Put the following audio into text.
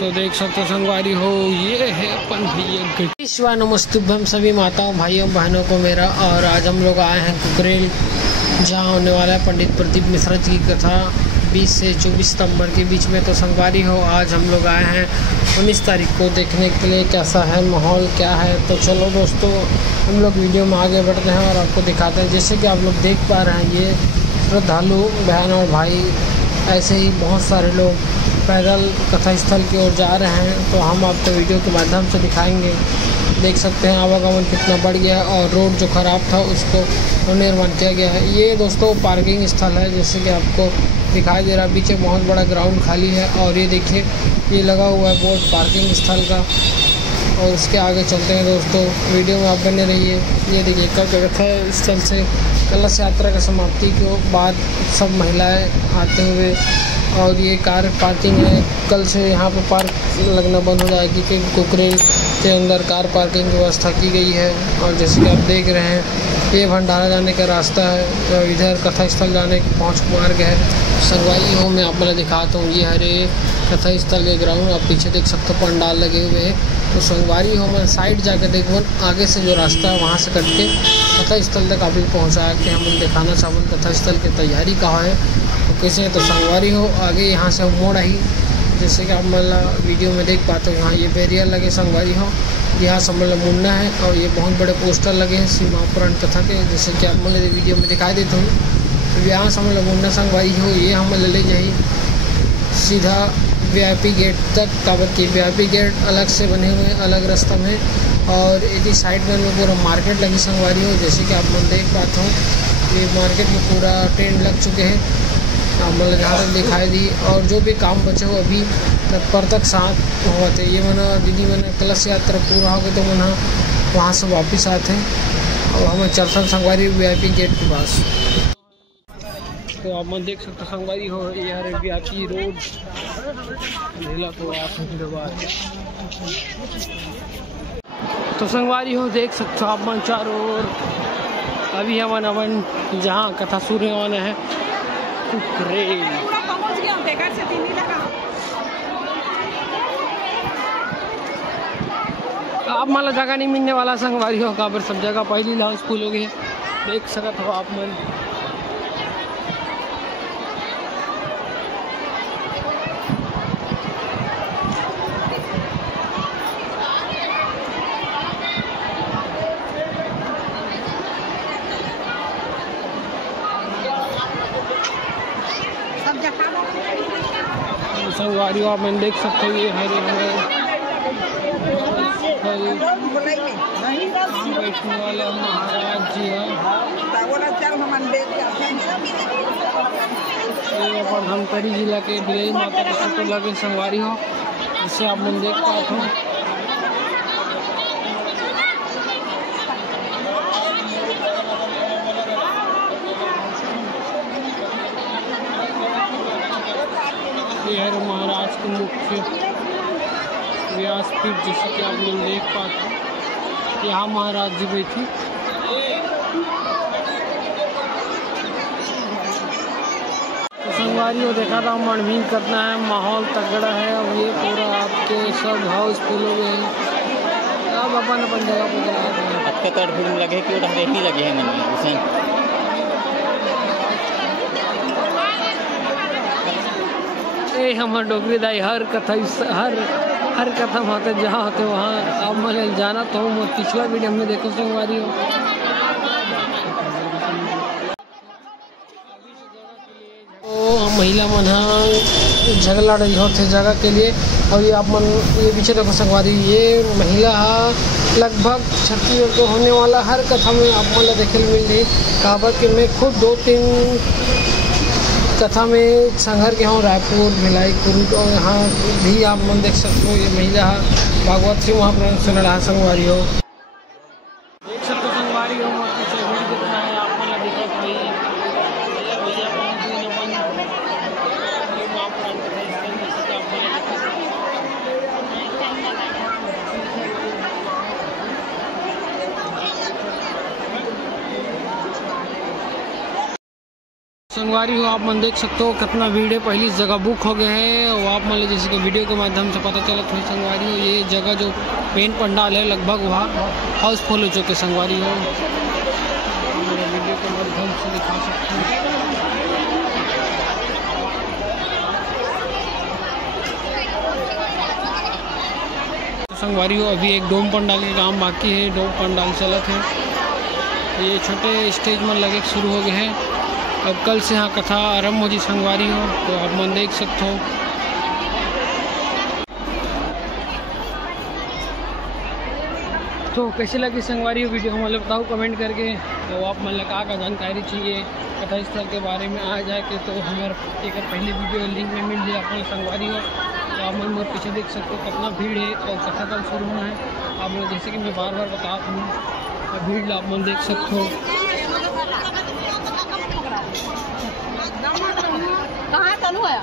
तो देख सकते हो संगवारी हो, ये है अपन भैया। विश्वा नमस्तुभ्यम सभी माताओं भाइयों बहनों को मेरा। और आज हम लोग आए हैं कुकरेल, जहाँ होने वाला है पंडित प्रदीप मिश्रा जी की कथा 20 से 24 सितंबर के बीच में। तो संगवारी हो, आज हम लोग आए हैं 19 तारीख को देखने के लिए कैसा है माहौल, क्या है। तो चलो दोस्तों, हम लोग वीडियो में आगे बढ़ते हैं और आपको दिखाते हैं। जैसे कि आप लोग देख पा रहे हैं, ये श्रद्धालु बहन और भाई, ऐसे ही बहुत सारे लोग पैदल कथा स्थल की ओर जा रहे हैं। तो हम आपको वीडियो के माध्यम से दिखाएंगे। देख सकते हैं आवागमन कितना बढ़ गया है और रोड जो ख़राब था उसको निर्माण किया गया है। ये दोस्तों पार्किंग स्थल है, जैसे कि आपको दिखाई दे रहा है। पीछे बहुत बड़ा ग्राउंड खाली है और ये देखिए, ये लगा हुआ है बोर्ड पार्किंग स्थल का। और उसके आगे चलते हैं दोस्तों, वीडियो में आप बने रहिए। ये देखिए कथा स्थल से कलश यात्रा की समाप्ति के बाद सब महिलाएं आते हुए, और ये कार पार्किंग है। कल से यहाँ पर पार्क लगना बंद हो जाएगी क्योंकि कुकरेल के अंदर कार पार्किंग की व्यवस्था की गई है। और जैसे कि आप देख रहे हैं, ये भंडारा जाने का रास्ता है, इधर कथा स्थल जाने की पहुँच मार्ग है। संगवारी हो, मैं आपको दिखाता हूँ। ये हरे कथा स्थल के ग्राउंड आप पीछे देख सकते हो, पंडाल लगे हुए हैं। तो संगवारी हो, मैं साइड जाकर देखो, आगे से जो रास्ता है वहाँ से कट के कथा स्थल तक आप पहुँचा के हम दिखाना चाहूँ कथा स्थल की तैयारी कहाँ है तो कैसे है। तो संगवारी हो, आगे यहाँ से मोड़ आई, जैसे कि आप मतलब वीडियो में देख पाते हो। यहाँ ये बैरियर लगे संगवारी हो, यहाँ से मतलब मुन्ना है। और ये बहुत बड़े पोस्टर लगे हैं सीमा पुराण कथा के, जैसे कि आप मतलब वीडियो में दिखाई देते हूँ। तो यहाँ से मतलब मुन्ना संगवारी हो, ये हम ले जाइए सीधा VIP गेट तक। काबत की VIP गेट अलग से बने हुए हैं, अलग रास्ता में। और यदि साइड में पूरा मार्केट लगी संगवारी हो, जैसे कि आप मैं देख पाता हूँ। ये मार्केट में पूरा टेंट लग चुके हैं, मतलब जहाँ तक दिखाई दी। और जो भी काम बचे हो अभी तत्पर तक साथ हुआ थे। ये मना दीदी मैंने कलश यात्रा पूरा हो गया तो मना वहाँ से वापस आते हैं और हमें चलता संगवारी VIP गेट के पास। तो आप मैं देख सकते संगवारी हो, यार VIP रोड ढीला तो आप। तो संगवारी हो देख सकते हो आप मन चारों ओर। अभी हम जहाँ कथा शुरू होने है कुकरेल। आप माला जगह नहीं मिलने वाला संगवारी हो, काबर सब जगह पहली हाउसफुल हो गई है। देख सकते हो आप मन। संगवारी आप मैंने देख सकते हो, ये हरे बैठने वाले महाराज जी हैं। ये धमतरी जिला के बिलई माता के फोटो लगे संगवारी हो, जिससे आप मैंने देख पाते हो। यह महाराज के मुख्य व्यासपीठ, जैसे कि आप लोग देख पाते हैं। यहाँ महाराज जी बैठी। तो संगवारी हो देखा था मनमीन करना है, माहौल तगड़ा है। अब ये पूरा आपके सब हाउसफुल हो गए हैं। अब अपन अपन जगह पर जा रहे हैं। आपका तो फिल्म लगे कि ही लगे हैं मन में। हमारे डोगरी दाई हर कथा होते जहाँ होते वहाँ अब मैं जाना तो हूँ। पिछला वीडियो में देखो संगवारी हो। तो महिला मन झगड़ा रही होते जगह के लिए। और ये आप मन ये पीछे देखो संगवारी, ये महिला लगभग 36 को होने वाला हर कथा में आप मन देखे मिल रही। कहावत के मैं खुद 2-3 कथा में संघर के हूँ, रायपुर भिलाई कुरुट, और यहाँ भी आप मन देख सकते हो। ये महिला भागवत श्री महापुराण से लड़ा संगवारी हो, देख सकते हो संगवारी हो। संगवारी हो आप मन देख सकते हो कितना भीड़ है। पहली जगह बुक हो गए है और आप मान लो जैसे कि वीडियो के माध्यम से पता चला थोड़ी संगवारी हो ये जगह जो मेन पंडाल है लगभग वहाँ हाउसफुल हो चुके संगवारी हो। वीडियो के माध्यम से दिखा सकते हैं। तो संगवारी हो अभी एक डोम पंडाल के काम बाकी है। डोम पंडाल चलत है। ये छोटे स्टेज में लगे शुरू हो गए हैं। अब कल से यहाँ कथा आरम्भ हो जी संगवारी हो तो आप मन देख सकते हो। तो कैसे लगी संगवारी हो वीडियो हमें बताओ कमेंट करके। तो आप मन लगा का जानकारी चाहिए कथा स्थल के बारे में आ जाए के तो हमारे एक पहले वीडियो लिंक में मिल जाए अपने संगवारी हो। तो आप मन मोर पीछे देख सकते हो कितना भीड़ है और कथा कल शुरू होना है। आप लोग जैसे कि मैं बार बार बता हूँ भीड़ आप मन देख सकते हो। कहाँ चालू है?